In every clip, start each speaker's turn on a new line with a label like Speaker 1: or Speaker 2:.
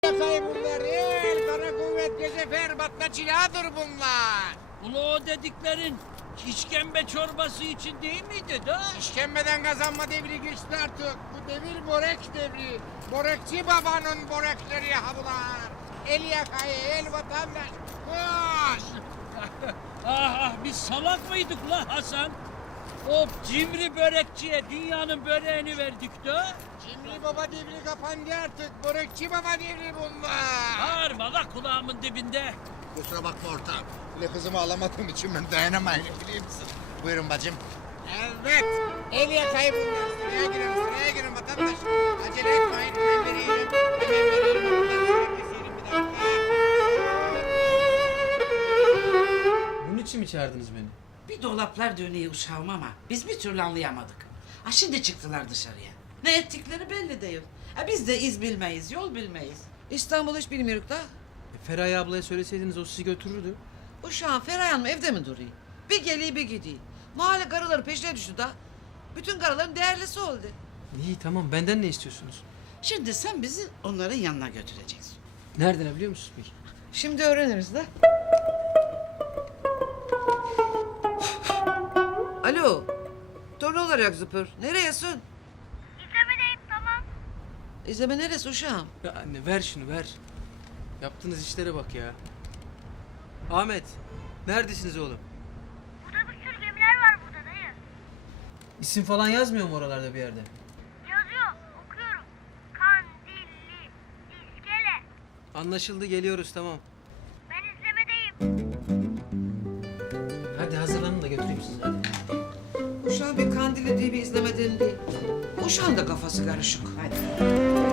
Speaker 1: Yakayı bunlar, kara kuvvet gezefer batmaçıladır bunlar.
Speaker 2: Ulu o dediklerin işkembe çorbası için değil miydi da?
Speaker 1: İşkembeden kazanma devri geçti artık. Bu devir borek devri. Borekçi babanın borekleri habular. El yakayı, el vatandaş. Koş!
Speaker 2: Ah biz salak mıydık la Hasan? O cimri börekçiye dünyanın böreğini verdik de.
Speaker 1: Cimri baba devri kapandı artık. Borekçi baba devri bunlar.
Speaker 2: Bağırma la kulağımın dibinde.
Speaker 1: Kusura bakma ortağım. Bile kızımı alamadığım için ben dayanamayın biliyor musun? Buyurun bacım. Evet. El yakayı bunlar. Sıraya girin vatandaş. Acele etmeyin. Hemen vereyim. Hemen keselim bir dakika.
Speaker 3: Bunun için mi çağırdınız beni?
Speaker 4: Bir dolaplar dönüyor uşağım ama biz bir türlü anlayamadık. Ha şimdi çıktılar dışarıya. Ne ettikleri belli değil. Ha biz de iz bilmeyiz, yol bilmeyiz.
Speaker 5: İstanbul'u hiç bilmiyoruz da.
Speaker 3: Feraye ablaya söyleseydiniz o sizi götürürdü.
Speaker 5: Uşağın Feraye Hanım evde mi duruyor? Bir geliyor bir gidiyor. Mahalle karıları peşine düştü da. Bütün karıların değerlisi oldu.
Speaker 3: İyi tamam benden ne istiyorsunuz?
Speaker 4: Şimdi sen bizi onların yanına götüreceksin.
Speaker 3: Nereden biliyor musunuz peki?
Speaker 5: Şimdi öğreniriz de. Alo. Dur ne olacak zıpır? Nereyesin?
Speaker 6: İzlemedeyim tamam.
Speaker 5: İzleme neresi uşağım?
Speaker 3: Ya anne ver şunu ver. Yaptığınız işlere bak ya. Ahmet neredesiniz oğlum?
Speaker 6: Burada bir sürü gemiler var burada dayı.
Speaker 3: İsim falan yazmıyor mu oralarda bir yerde?
Speaker 6: Yazıyor okuyorum. Kandilli, iskele.
Speaker 3: Anlaşıldı geliyoruz tamam.
Speaker 6: Ben izlemedeyim.
Speaker 3: Hadi hazırlanın da götüreyim sizi hadi.
Speaker 5: Uşağın bir kandili diye bir izlemediğini değil. Uşağın da kafası karışık.
Speaker 4: Hadi.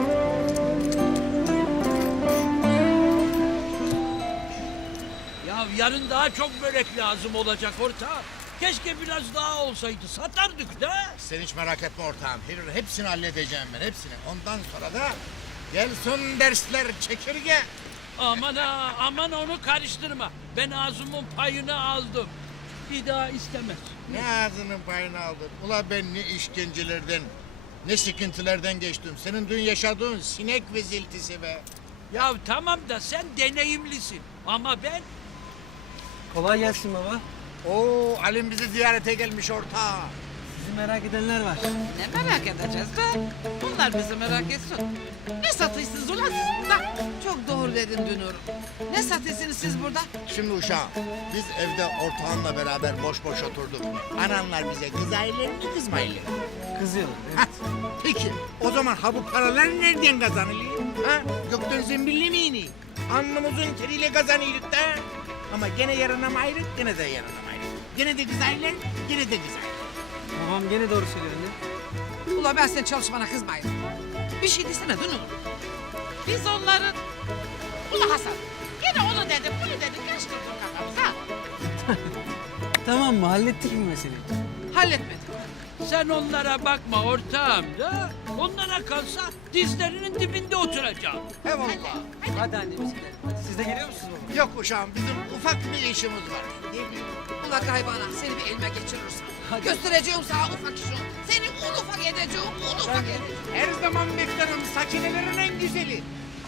Speaker 2: Ya yarın daha çok börek lazım olacak ortağım. Keşke biraz daha olsaydı satardık da.
Speaker 1: Sen hiç merak etme ortağım. Hepsini halledeceğim ben hepsini. Ondan sonra da gelsin dersler çekirge.
Speaker 2: Aman ha aman onu karıştırma. Ben ağzımın payını aldım. Bir daha istemez.
Speaker 1: Ne ağzının payını aldın. Ula ben ne işkencelerden, ne sıkıntılardan geçtim. Senin dün yaşadığın sinek veziltisi be.
Speaker 2: Ya tamam da sen deneyimlisin. Ama ben
Speaker 3: Kolay gelsin baba.
Speaker 1: Oo, Alim bizi ziyarete gelmiş orta.
Speaker 3: Sizi merak edenler var.
Speaker 4: Ne merak edeceğiz be? Bunlar bizi merak etsin. Ne satıyorsunuz ulan siz burada?
Speaker 5: Çok doğru dedin Dünür. Ne satıyorsunuz siz burada?
Speaker 1: Şimdi uşağım, biz evde ortağınla beraber boş boş oturduk. Ananlar bize kızaylar mı kızmaylar?
Speaker 3: Kızıyorlar.
Speaker 1: Hah, peki o zaman ha bu paralar nereden kazanılıyor? Ha? Gökten zembille mi iniyor? Alnımızın teriyle kazanıyorduk da. Ama gene yarına ayrı, gene de yarına ayrı. Gene de kızaylar, gene de kızaylar.
Speaker 3: Babam gene doğru söylüyor anne.
Speaker 5: Ula ben senin çalışmana kızmayayım. Bir şey desene Dünür.
Speaker 4: Biz onların... Ula Hasan, yine onu dedim, bunu dedim, karıştırdın kafamıza.
Speaker 3: Tamam mı hallettik mi meseleyi?
Speaker 5: Halletmedim.
Speaker 2: sen onlara bakma ortağım da. Onlara kalsa dizlerinin dibinde oturacağım.
Speaker 1: Eyvallah.
Speaker 3: Hadi anne biz gidelim. Siz de geliyor musunuz baba?
Speaker 1: Yok uşağım, bizim ufak bir işimiz var. Değil mi?
Speaker 5: Ula gaybana seni bir elime geçirirsem. Göstereceğim sana ufak işi. Seni un ufak edeceğim, un ufak edeceğim.
Speaker 1: Her zaman beklerim sakinelerin en güzeli.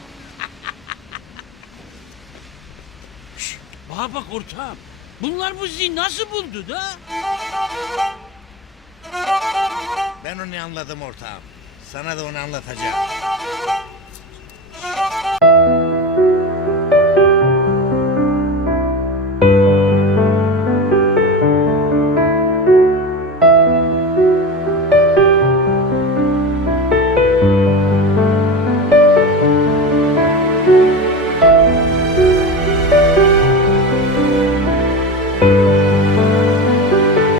Speaker 2: Bana bak ortağım. Bunlar bu zihin nasıl buldu da?
Speaker 1: Ben onu anladım ortağım. Sana da onu anlatacağım.